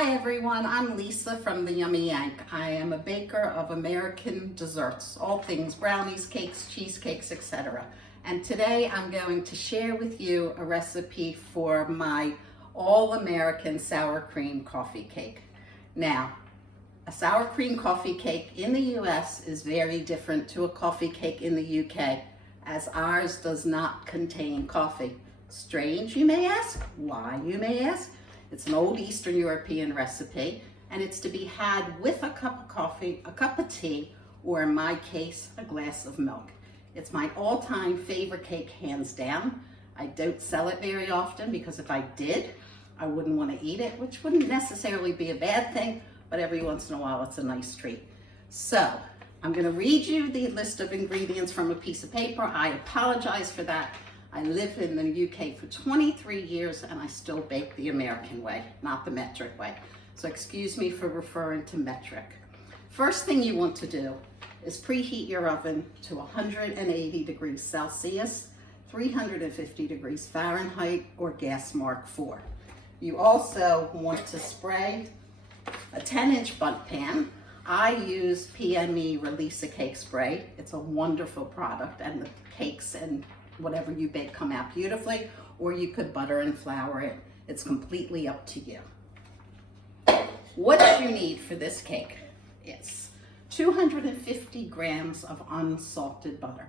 Hi everyone, I'm Lisa from the Yummy Yank. I am a baker of American desserts, all things brownies, cakes, cheesecakes, etc. And today I'm going to share with you a recipe for my all-American sour cream coffee cake. Now, a sour cream coffee cake in the US is very different to a coffee cake in the UK, as ours does not contain coffee. Strange, you may ask? Why, you may ask? It's an old Eastern European recipe, and it's to be had with a cup of coffee, a cup of tea, or in my case, a glass of milk. It's my all-time favorite cake, hands down. I don't sell it very often because if I did, I wouldn't want to eat it, which wouldn't necessarily be a bad thing, but every once in a while it's a nice treat. So, I'm going to read you the list of ingredients from a piece of paper. I apologize for that. I lived in the UK for 23 years and I still bake the American way, not the metric way. So excuse me for referring to metric. First thing you want to do is preheat your oven to 180 degrees Celsius, 350 degrees Fahrenheit, or gas mark 4. You also want to spray a 10-inch bundt pan. I use PME Release a Cake Spray. It's a wonderful product, and the cakes and whatever you bake come out beautifully, or you could butter and flour it. It's completely up to you. What you need for this cake is 250 grams of unsalted butter.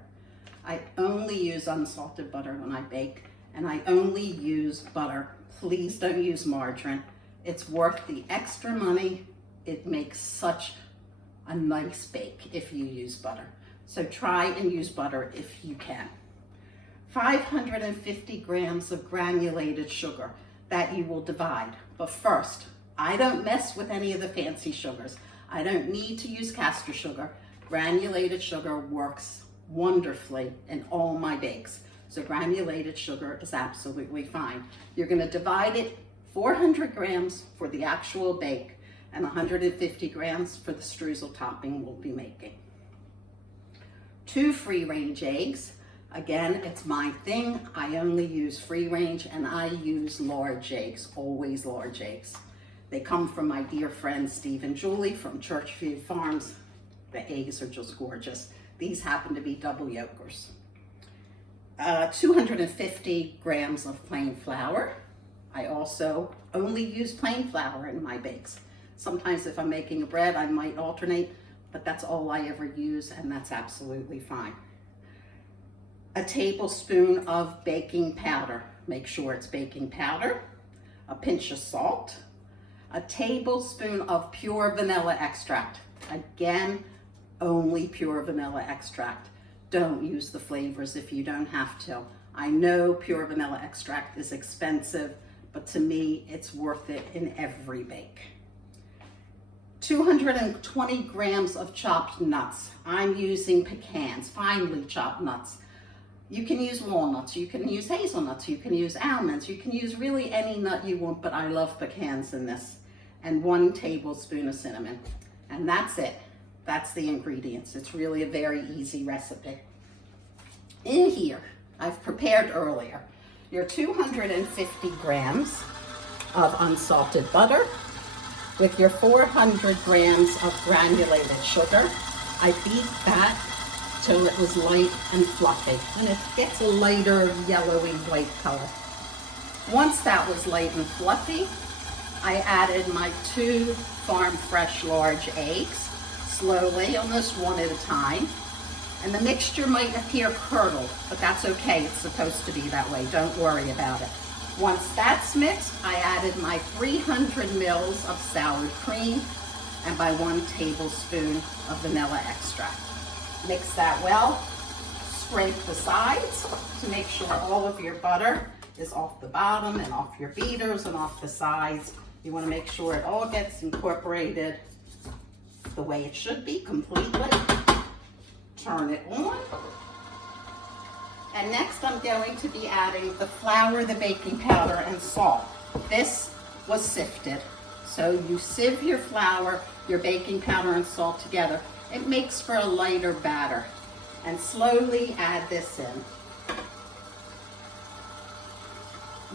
I only use unsalted butter when I bake, and I only use butter. Please don't use margarine. It's worth the extra money. It makes such a nice bake if you use butter. So try and use butter if you can. 550 grams of granulated sugar that you will divide. But first, I don't mess with any of the fancy sugars. I don't need to use caster sugar. Granulated sugar works wonderfully in all my bakes. So granulated sugar is absolutely fine. You're going to divide it 400 grams for the actual bake and 150 grams for the streusel topping we'll be making. 2 free-range eggs. Again, it's my thing. I only use free range and I use large eggs, always large eggs. They come from my dear friends Steve and Julie from Churchview Farms. The eggs are just gorgeous. These happen to be double yolkers. 250 grams of plain flour. I also only use plain flour in my bakes. Sometimes if I'm making a bread, I might alternate, but that's all I ever use and that's absolutely fine. A tablespoon of baking powder. Make sure it's baking powder. A pinch of salt. A tablespoon of pure vanilla extract. Again, only pure vanilla extract. Don't use the flavors if you don't have to. I know pure vanilla extract is expensive, but to me, it's worth it in every bake. 220 grams of chopped nuts. I'm using pecans, finely chopped nuts. You can use walnuts, you can use hazelnuts, you can use almonds, you can use really any nut you want, but I love pecans in this. And 1 tablespoon of cinnamon. And that's it. That's the ingredients. It's really a very easy recipe. In here, I've prepared earlier your 250 grams of unsalted butter with your 400 grams of granulated sugar. I beat that till it was light and fluffy, and it gets a lighter yellowy white color. Once that was light and fluffy, I added my 2 farm fresh large eggs, slowly, almost one at a time. And the mixture might appear curdled, but that's okay, it's supposed to be that way, don't worry about it. Once that's mixed, I added my 300 mils of sour cream and my 1 tablespoon of vanilla extract. Mix that well, scrape the sides to make sure all of your butter is off the bottom and off your beaters and off the sides. You want to make sure it all gets incorporated the way it should be completely. Turn it on. And next I'm going to be adding the flour, the baking powder, and salt. This was sifted. So you sieve your flour, your baking powder, and salt together. It makes for a lighter batter. And slowly add this in.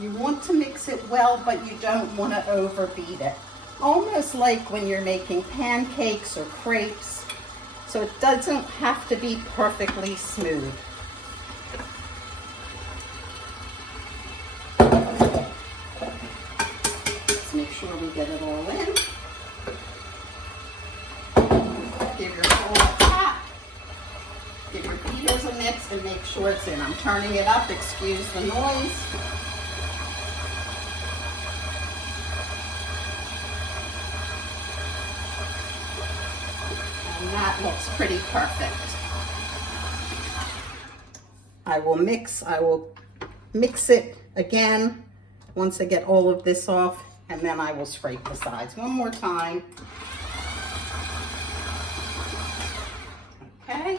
You want to mix it well, but you don't want to overbeat it. almost like when you're making pancakes or crepes, so it doesn't have to be perfectly smooth. Let's make sure we get it all in. Give your whole pot, give your beaters a mix, and make sure it's in. I'm turning it up, excuse the noise. And that looks pretty perfect. I will mix it again once I get all of this off, and then I will scrape the sides one more time. Okay.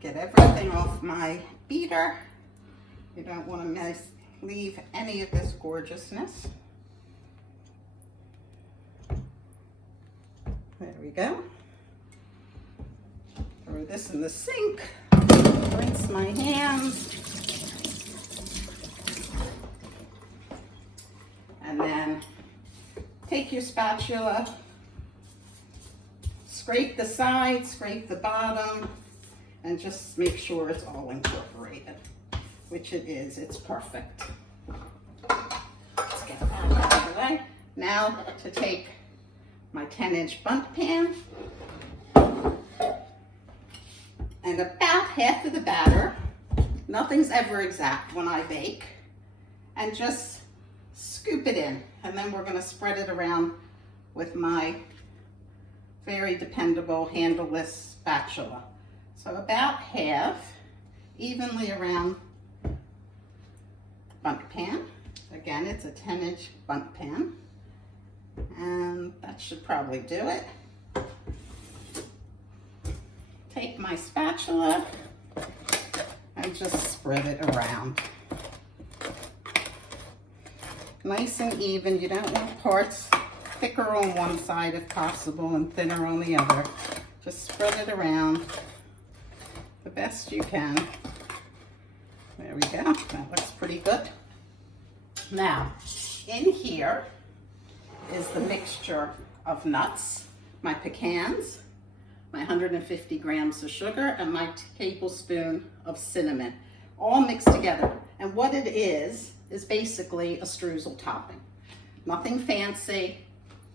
Get everything off my beater. You don't want to leave any of this gorgeousness. There we go. Throw this in the sink. Rinse my hands. And then take your spatula, scrape the sides, scrape the bottom, and just make sure it's all incorporated, which it is. It's perfect. Let's get that out of the way. Now to take my 10-inch bundt pan and about half of the batter, nothing's ever exact when I bake, and just scoop it in, and then we're going to spread it around with my very dependable handleless spatula. So about half, evenly around the bundt pan. Again, it's a 10-inch bundt pan, and that should probably do it. Take my spatula and just spread it around. Nice and even. You don't want parts thicker on one side if possible and thinner on the other. Just spread it around the best you can. There we go. That looks pretty good. Now, in here is the mixture of nuts, my pecans, my 150 grams of sugar, and my tablespoon of cinnamon, all mixed together. And what it is basically a streusel topping. Nothing fancy,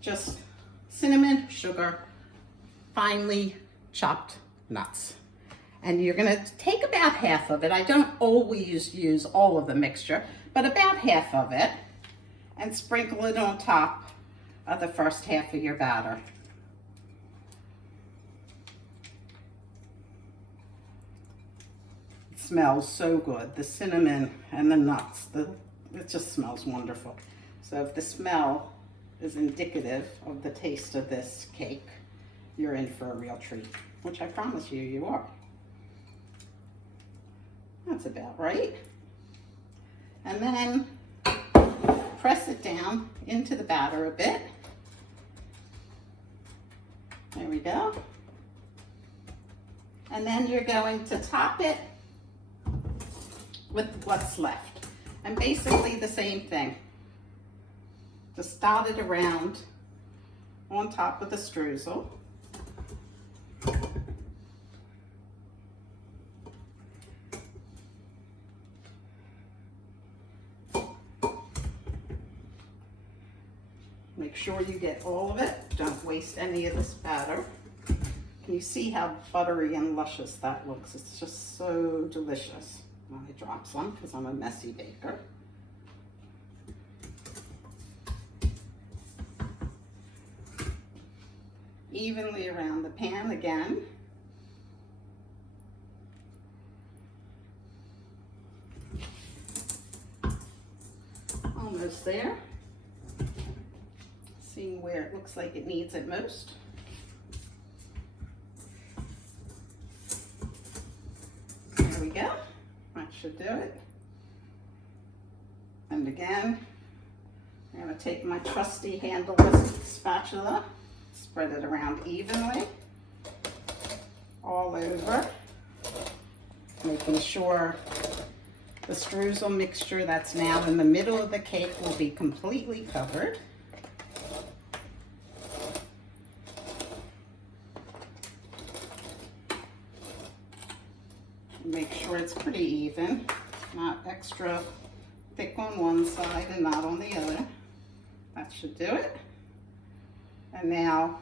just cinnamon, sugar, finely chopped nuts. And you're gonna take about half of it. I don't always use all of the mixture, but about half of it, and sprinkle it on top of the first half of your batter. It smells so good. The cinnamon and the nuts, it just smells wonderful. So if the smell is indicative of the taste of this cake, you're in for a real treat, which I promise you, you are. That's about right. And then press it down into the batter a bit. There we go. And then you're going to top it with what's left. And basically the same thing. Just dot it around on top of the streusel. Make sure you get all of it. Don't waste any of this batter. Can you see how buttery and luscious that looks? It's just so delicious. I drop some because I'm a messy baker. Evenly around the pan again. Almost there. Seeing where it looks like it needs it most. There we go. That should do it. And again, I'm going to take my trusty handleless spatula, spread it around evenly, all over, making sure The streusel mixture that's now in the middle of the cake will be completely covered. Make sure it's pretty even, not extra thick on one side and not on the other. That should do it. And now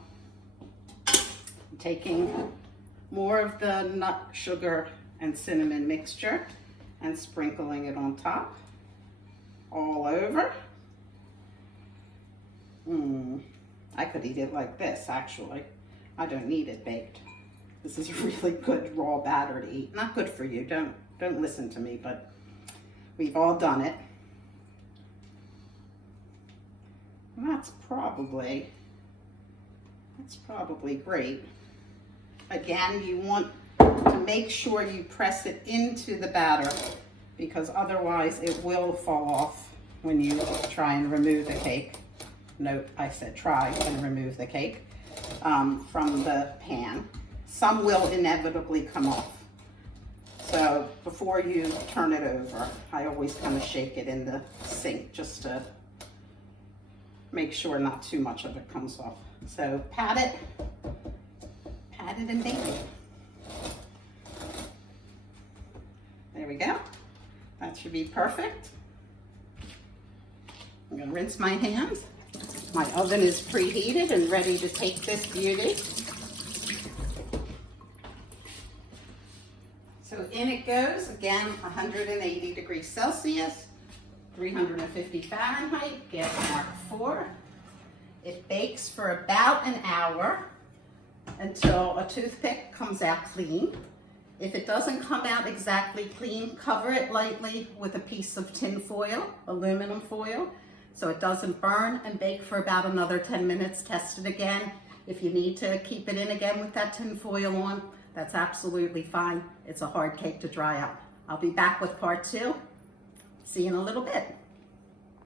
I'm taking more of the nut, sugar, and cinnamon mixture and sprinkling it on top, all over. I could eat it like this, actually. I don't need it baked. This is a really good raw batter to eat. Not good for you, don't listen to me, but we've all done it. And that's probably great. Again, you want to make sure you press it into the batter because otherwise it will fall off when you try and remove the cake. Note, I said try and remove the cake from the pan. Some will inevitably come off. So before you turn it over, I always kind of shake it in the sink just to make sure not too much of it comes off. So pat it and bake it. There we go. That should be perfect. I'm gonna rinse my hands. My oven is preheated and ready to take this beauty. So in it goes, again, 180 degrees Celsius, 350 Fahrenheit, gas mark 4. It bakes for about an hour until a toothpick comes out clean. If it doesn't come out exactly clean, cover it lightly with a piece of tin foil, aluminum foil, so it doesn't burn, and bake for about another 10 minutes. Test it again. If you need to keep it in again with that tin foil on, that's absolutely fine. It's a hard cake to dry out. I'll be back with part 2. See you in a little bit.